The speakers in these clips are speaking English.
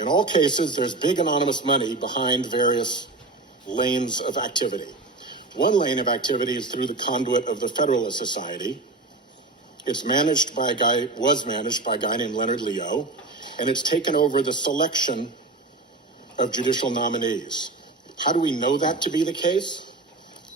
In all cases, there's big anonymous money behind various lanes of activity. One lane of activity is through the conduit of the Federalist Society. Was managed by a guy named Leonard Leo, and it's taken over the selection of judicial nominees. How do we know that to be the case?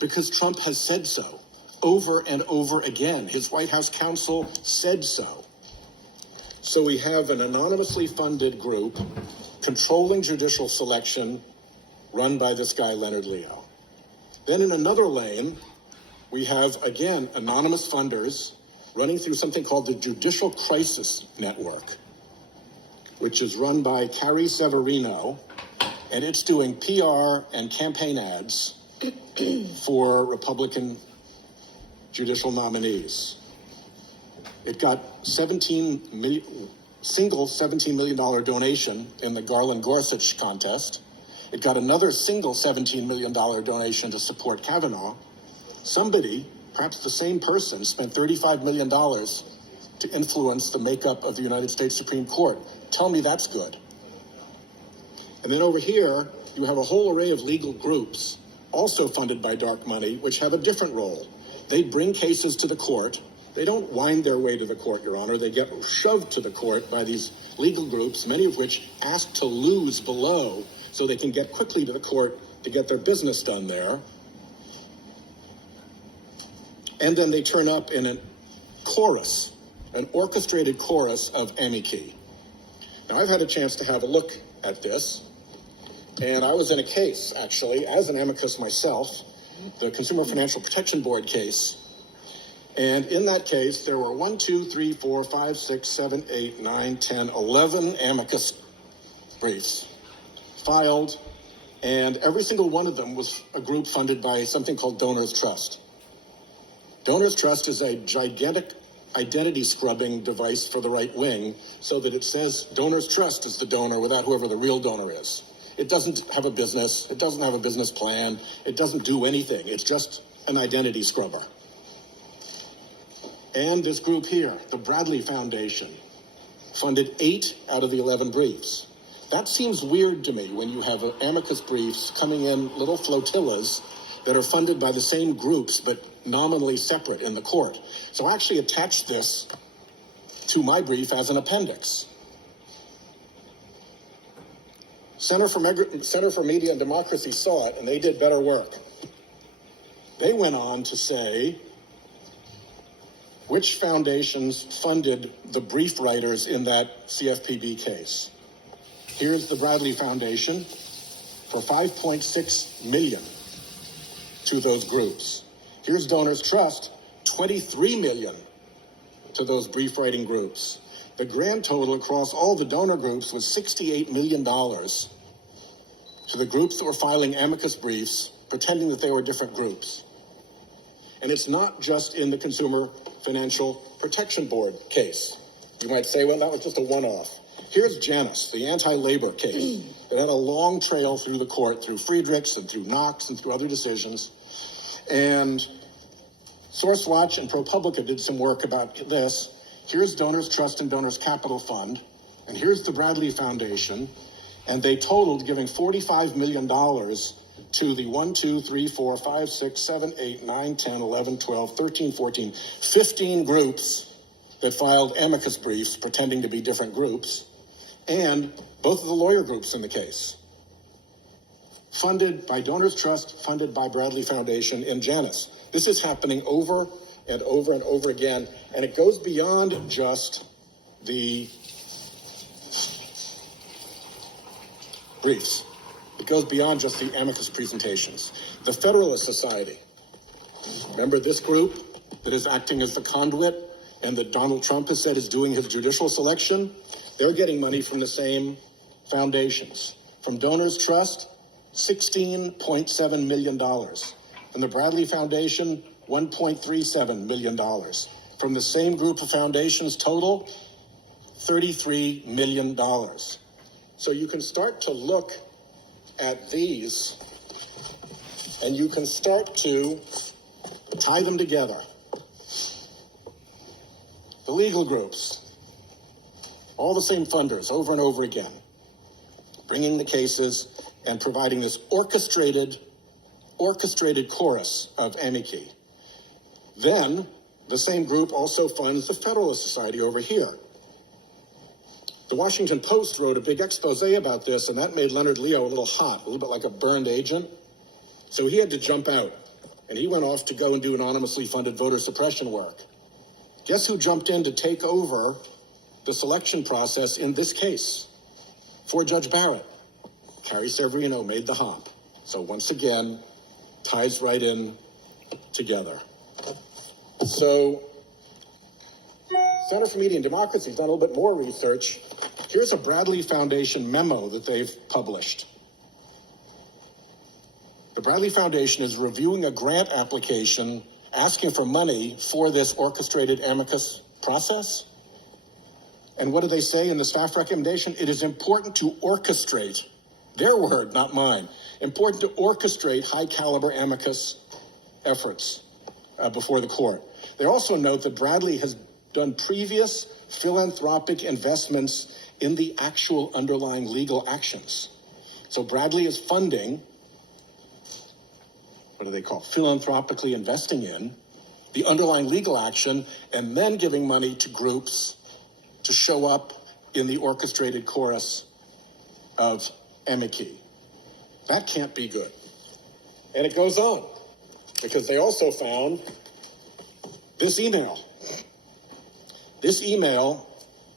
Because Trump has said so over and over again. His White House counsel said so. So we have an anonymously funded group controlling judicial selection run by this guy, Leonard Leo. Then in another lane, we have, again, anonymous funders running through something called the Judicial Crisis Network, which is run by Carrie Severino, and it's doing PR and campaign ads for Republican judicial nominees. It got single $17 million donation in the Garland-Gorsuch contest. It got another single $17 million donation to support Kavanaugh. Somebody, perhaps the same person, spent $35 million to influence the makeup of the United States Supreme Court. Tell me that's good. And then over here, you have a whole array of legal groups, also funded by dark money, which have a different role. They bring cases to the court. They don't wind their way to the court, Your Honor. They get shoved to the court by these legal groups, many of which ask to lose below so they can get quickly to the court to get their business done there. And then they turn up in a chorus, an orchestrated chorus of amici. Now, I've had a chance to have a look at this, and I was in a case, actually, as an amicus myself, the Consumer Financial Protection Board case. And in that case, there were 11 amicus briefs filed, and every single one of them was a group funded by something called Donors Trust. Donors Trust is a gigantic identity scrubbing device for the right wing so that it says Donors Trust is the donor without whoever the real donor is. It doesn't have a business. It doesn't have a business plan. It doesn't do anything. It's just an identity scrubber. And this group here, the Bradley Foundation, funded 8 out of the 11 briefs. That seems weird to me when you have amicus briefs coming in little flotillas that are funded by the same groups but nominally separate in the court. So I actually attached this to my brief as an appendix. Center for Media and Democracy saw it, and they did better work. They went on to say which foundations funded the brief writers in that CFPB case. Here's the Bradley Foundation for $5.6 million to those groups. Here's Donors Trust, $23 million to those brief writing groups. The grand total across all the donor groups was $68 million to the groups that were filing amicus briefs, pretending that they were different groups. And it's not just in the Consumer Financial Protection Board case. You might say, well, that was just a one-off. Here's Janus, the anti-labor case that had a long trail through the court, through Friedrichs and through Knox and through other decisions. And SourceWatch and ProPublica did some work about this. Here's Donors Trust and Donors Capital Fund, and here's the Bradley Foundation, and they totaled giving $45 million to the 1, 2, 3, 4, 5, 6, 7, 8, 9, 10, 11, 12, 13, 14, 15 groups that filed amicus briefs pretending to be different groups, and both of the lawyer groups in the case. Funded by Donors Trust, funded by Bradley Foundation in Janus. This is happening over and over and over again, and it goes beyond just the briefs. It goes beyond just the amicus presentations. The Federalist Society, remember this group that is acting as the conduit and that Donald Trump has said is doing his judicial selection? They're getting money from the same foundations. From Donors Trust, $16.7 million. From the Bradley Foundation, $1.37 million. From the same group of foundations total, $33 million. So you can start to look at these and you can start to tie them together. The legal groups, all the same funders over and over again. bringing the cases and providing this orchestrated chorus of amici. Then the same group also funds the Federalist Society over here. The Washington Post wrote a big expose about this, and that made Leonard Leo a little hot, a little bit like a burned agent. So he had to jump out, and he went off to go and do anonymously funded voter suppression work. Guess who jumped in to take over the selection process in this case for Judge Barrett? Carrie Severino made the hop. So once again, ties right in together. So Center for Media and Democracy has done a little bit more research. Here's a Bradley Foundation memo that they've published. The Bradley Foundation is reviewing a grant application asking for money for this orchestrated amicus process. And what do they say in the staff recommendation? It is important to orchestrate, their word, not mine, important to orchestrate high caliber amicus efforts before the court. They also note that Bradley has done previous philanthropic investments in the actual underlying legal actions. So Bradley is funding, what do they call, philanthropically investing in the underlying legal action and then giving money to groups to show up in the orchestrated chorus of amici. That can't be good. And it goes on, because they also found this email. This email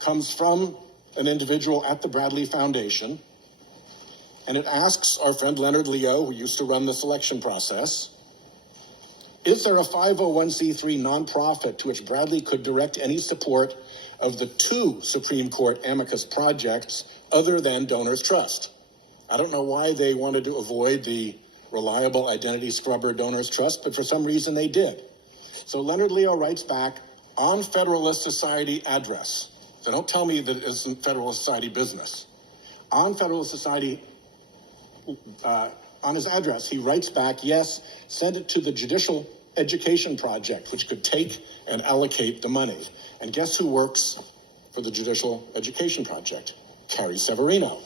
comes from an individual at the Bradley Foundation, and it asks our friend Leonard Leo, who used to run the selection process, is there a 501c3 nonprofit to which Bradley could direct any support of the 2 Supreme Court amicus projects other than Donors Trust? I don't know why they wanted to avoid the reliable identity scrubber Donors Trust, but for some reason they did. So Leonard Leo writes back on Federalist Society address. So don't tell me that it isn't Federalist Society business. On Federalist Society, on his address, he writes back, yes, send it to the Judicial Education Project, which could take and allocate the money. And guess who works for the Judicial Education Project? Carrie Severino,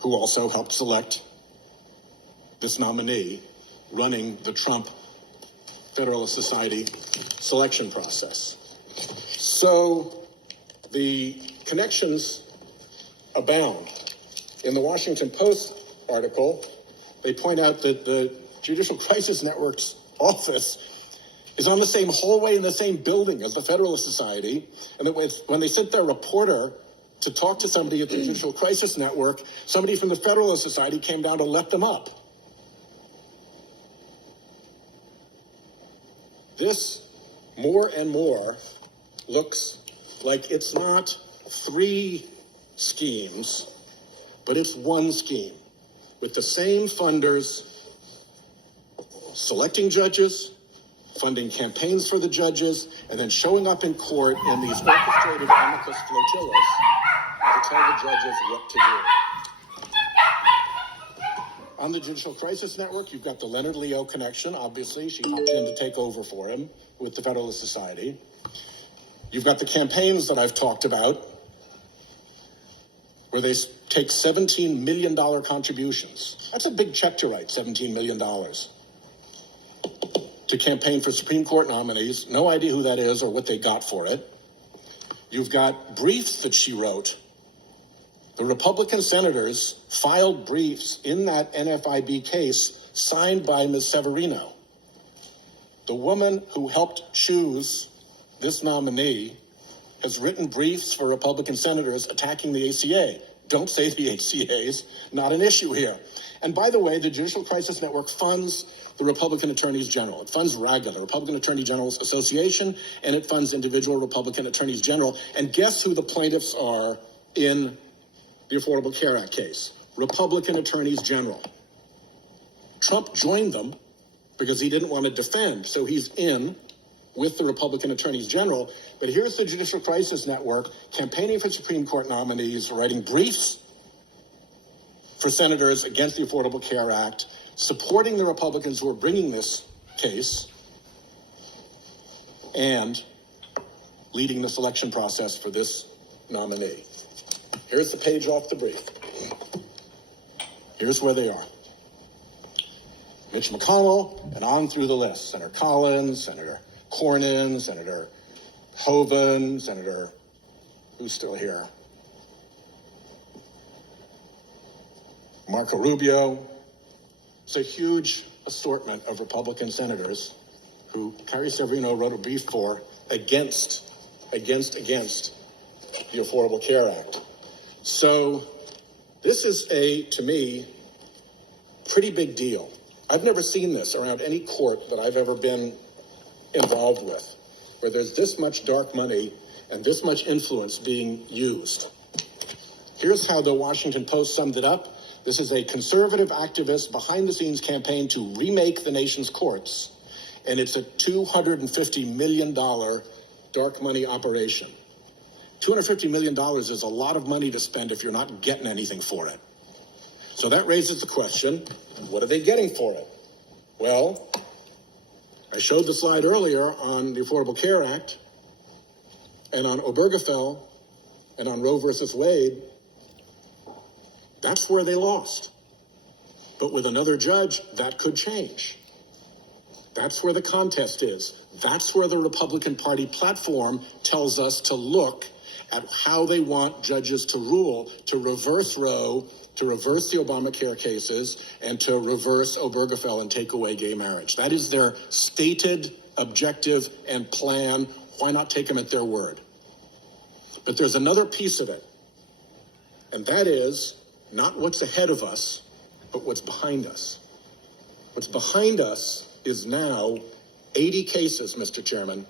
who also helped select this nominee running the Trump Federalist Society selection process. So the connections abound. In the Washington Post article, they point out that the Judicial Crisis Network's office is on the same hallway in the same building as the Federalist Society, and that when they sent their reporter to talk to somebody at the Judicial Crisis Network, somebody from the Federalist Society came down to let them up. This more and more looks like it's not 3 schemes, but it's one scheme with the same funders selecting judges, funding campaigns for the judges, and then showing up in court in these orchestrated amicus flotillas to tell the judges what to do. On the Judicial Crisis Network, you've got the Leonard Leo connection. Obviously, she hopped in to take over for him with the Federalist Society. You've got the campaigns that I've talked about, where they take $17 million contributions. That's a big check to write, $17 million. To campaign for Supreme Court nominees. No idea who that is or what they got for it. You've got briefs that she wrote. The Republican senators filed briefs in that NFIB case signed by Ms. Severino. The woman who helped choose this nominee has written briefs for Republican senators attacking the ACA. Don't say the ACA is not an issue here. And by the way, the Judicial Crisis Network funds the Republican Attorneys General. It funds RAGA, the Republican Attorney General's Association, and it funds individual Republican Attorneys General. And guess who the plaintiffs are in the Affordable Care Act case? Republican Attorneys General. Trump joined them because he didn't want to defend, so he's in with the Republican Attorneys General. But here's the Judicial Crisis Network campaigning for Supreme Court nominees, writing briefs for senators against the Affordable Care Act, supporting the Republicans who are bringing this case, and leading the selection process for this nominee. Here's the page off the brief. Here's where they are. Mitch McConnell, and on through the list. Senator Collins, Senator Cornyn, Senator Hoeven, Senator, who's still here? Marco Rubio. It's a huge assortment of Republican senators who Carrie Severino wrote a brief for against the Affordable Care Act. So this is to me, pretty big deal. I've never seen this around any court that I've ever been involved with, where there's this much dark money and this much influence being used. Here's how the Washington Post summed it up. This is a conservative activist behind-the-scenes campaign to remake the nation's courts, and it's a $250 million dark money operation. $250 million is a lot of money to spend if you're not getting anything for it. So that raises the question, what are they getting for it? Well, I showed the slide earlier on the Affordable Care Act and on Obergefell and on Roe versus Wade. That's where they lost. But with another judge, that could change. That's where the contest is. That's where the Republican Party platform tells us to look at how they want judges to rule, to reverse Roe, to reverse the Obamacare cases, and to reverse Obergefell and take away gay marriage. That is their stated objective and plan. Why not take them at their word? But there's another piece of it, and that is not what's ahead of us, but what's behind us. What's behind us is now 80 cases, Mr. Chairman,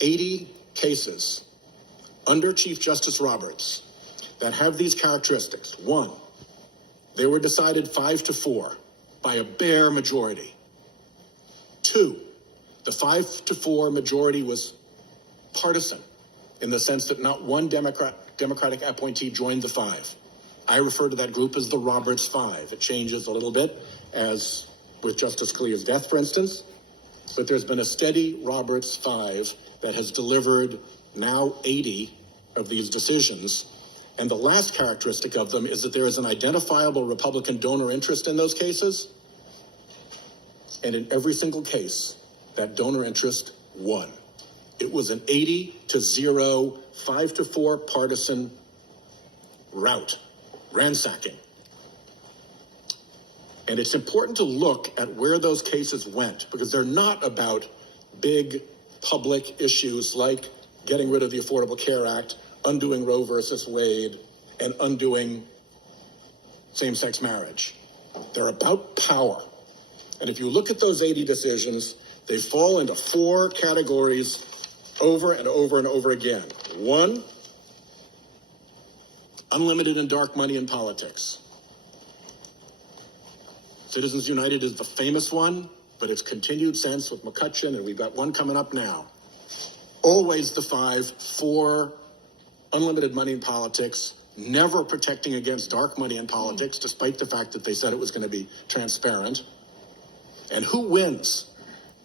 80 cases under Chief Justice Roberts that have these characteristics. One, they were decided 5-4 by a bare majority. Two, the 5-4 majority was partisan in the sense that not one Democratic appointee joined the five. I refer to that group as the Roberts Five. It changes a little bit, as with Justice Scalia's death, for instance, but there's been a steady Roberts Five that has delivered now 80 of these decisions. And the last characteristic of them is that there is an identifiable Republican donor interest in those cases. And in every single case, that donor interest won. It was an 80-0, 5-4 partisan rout, ransacking. And it's important to look at where those cases went, because they're not about big public issues like getting rid of the Affordable Care Act, undoing Roe versus Wade, and undoing same-sex marriage. They're about power. And if you look at those 80 decisions, they fall into four categories over and over and over again. One, unlimited and dark money in politics. Citizens United is the famous one, but it's continued since with McCutcheon, and we've got one coming up now. Always the 5-4 unlimited money in politics, never protecting against dark money in politics, despite the fact that they said it was going to be transparent. And who wins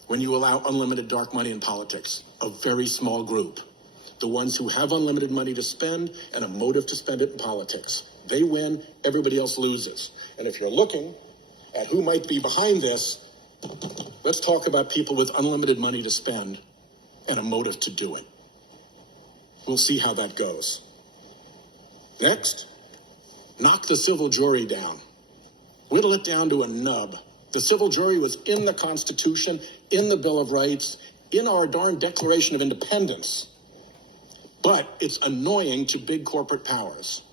when you allow unlimited dark money in politics? A very small group. The ones who have unlimited money to spend and a motive to spend it in politics. They win, everybody else loses. And if you're looking at who might be behind this, let's talk about people with unlimited money to spend and a motive to do it. We'll see how that goes. Next, knock the civil jury down. Whittle it down to a nub. The civil jury was in the Constitution, in the Bill of Rights, in our darn Declaration of Independence. But it's annoying to big corporate powers,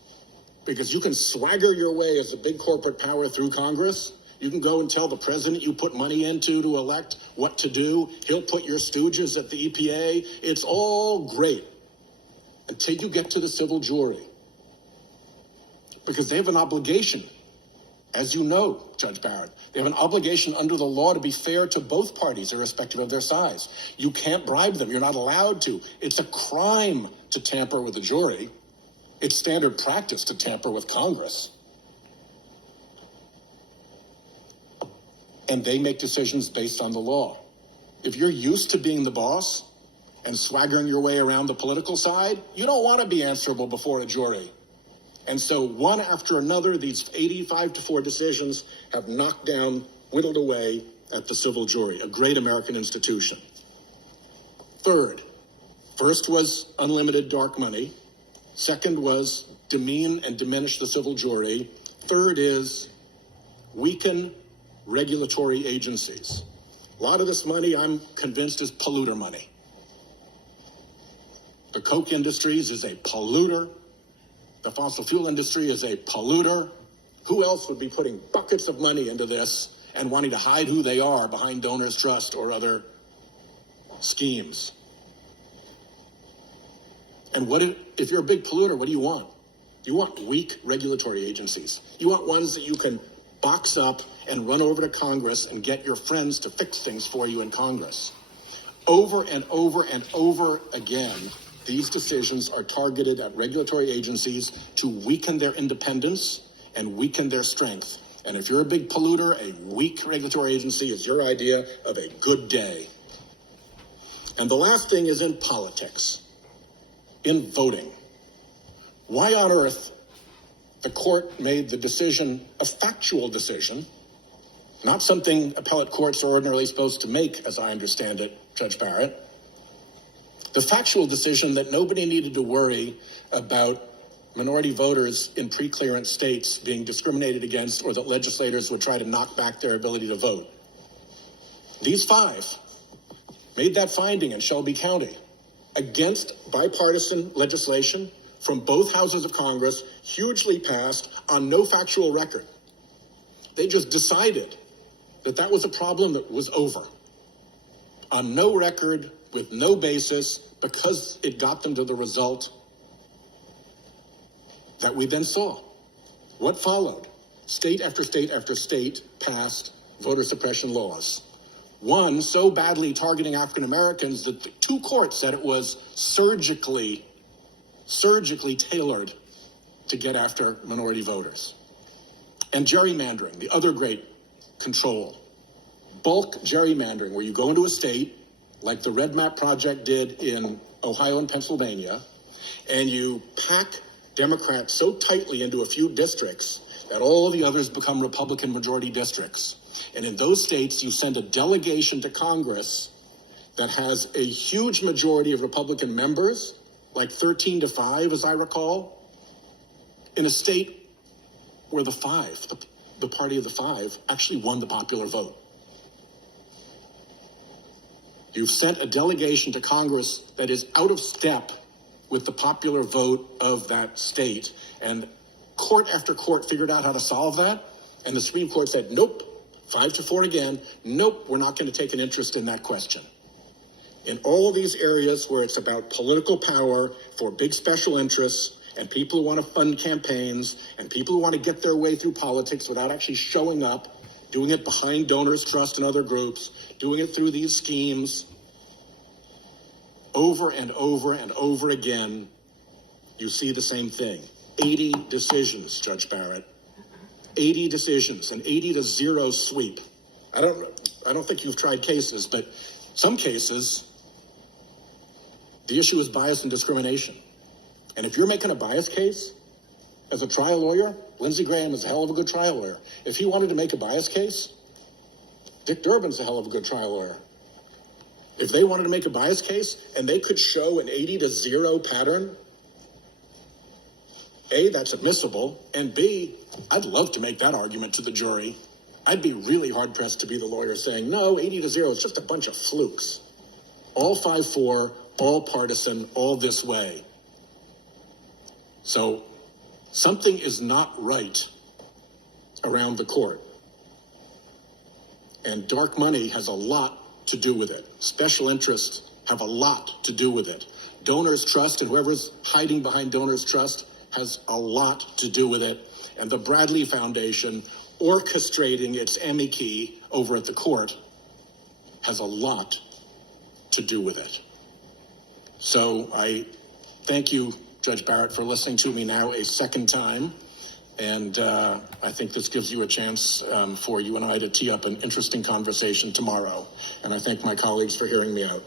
because you can swagger your way as a big corporate power through Congress. You can go and tell the president you put money into to elect what to do. He'll put your stooges at the EPA. It's all great until you get to the civil jury, because they have an obligation. As you know, Judge Barrett, they have an obligation under the law to be fair to both parties, irrespective of their size. You can't bribe them. You're not allowed to. It's a crime to tamper with the jury. It's standard practice to tamper with Congress. And they make decisions based on the law. If you're used to being the boss and swaggering your way around the political side, you don't want to be answerable before a jury. And so one after another, these 85-4 decisions have knocked down, whittled away at the civil jury, a great American institution. Third, first was unlimited dark money. Second was demean and diminish the civil jury. Third is weaken regulatory agencies. A lot of this money, I'm convinced, is polluter money. The Coke Industries is a polluter. The fossil fuel industry is a polluter. Who else would be putting buckets of money into this and wanting to hide who they are behind donors' trust or other schemes? And if you're a big polluter, what do you want? You want weak regulatory agencies. You want ones that you can box up and run over to Congress and get your friends to fix things for you in Congress. Over and over and over again, these decisions are targeted at regulatory agencies to weaken their independence and weaken their strength. And if you're a big polluter, a weak regulatory agency is your idea of a good day. And the last thing is in politics, in voting. Why on earth the court made the decision, a factual decision, not something appellate courts are ordinarily supposed to make, as I understand it, Judge Barrett, the factual decision that nobody needed to worry about minority voters in pre-clearance states being discriminated against or that legislators would try to knock back their ability to vote. These five made that finding in Shelby County against bipartisan legislation from both houses of Congress, hugely passed on no factual record. They just decided that that was a problem that was over. On no record, with no basis, because it got them to the result that we then saw. What followed? State after state after state passed voter suppression laws. One so badly targeting African Americans that the two courts said it was surgically tailored to get after minority voters. And gerrymandering, the other great control. Bulk gerrymandering, where you go into a state, like the Red Map Project did in Ohio and Pennsylvania, and you pack Democrats so tightly into a few districts that all the others become Republican majority districts. And in those states, you send a delegation to Congress that has a huge majority of Republican members, like 13-5, as I recall, in a state where the party of the five, actually won the popular vote. You've sent a delegation to Congress that is out of step with the popular vote of that state. And court after court figured out how to solve that. And the Supreme Court said, nope, 5-4 again. Nope, we're not going to take an interest in that question. In all these areas where it's about political power for big special interests and people who want to fund campaigns and people who want to get their way through politics without actually showing up, doing it behind donors' trust and other groups, doing it through these schemes, over and over and over again, you see the same thing. 80 decisions, Judge Barrett. 80 decisions, an 80-0 sweep. I don't think you've tried cases, but some cases, the issue is bias and discrimination. And if you're making a bias case, as a trial lawyer, Lindsey Graham is a hell of a good trial lawyer. If he wanted to make a bias case, Dick Durbin's a hell of a good trial lawyer. If they wanted to make a bias case and they could show an 80-0 pattern, A, that's admissible, and B, I'd love to make that argument to the jury. I'd be really hard-pressed to be the lawyer saying, no, 80-0 is just a bunch of flukes. All 5-4, all partisan, all this way. So something is not right around the court. And dark money has a lot to do with it. Special interests have a lot to do with it. Donors' trust and whoever's hiding behind donors' trust has a lot to do with it. And the Bradley Foundation orchestrating its amici over at the court has a lot to do with it. So I thank you, Judge Barrett, for listening to me now a second time. And I think this gives you a chance for you and I to tee up an interesting conversation tomorrow. And I thank my colleagues for hearing me out.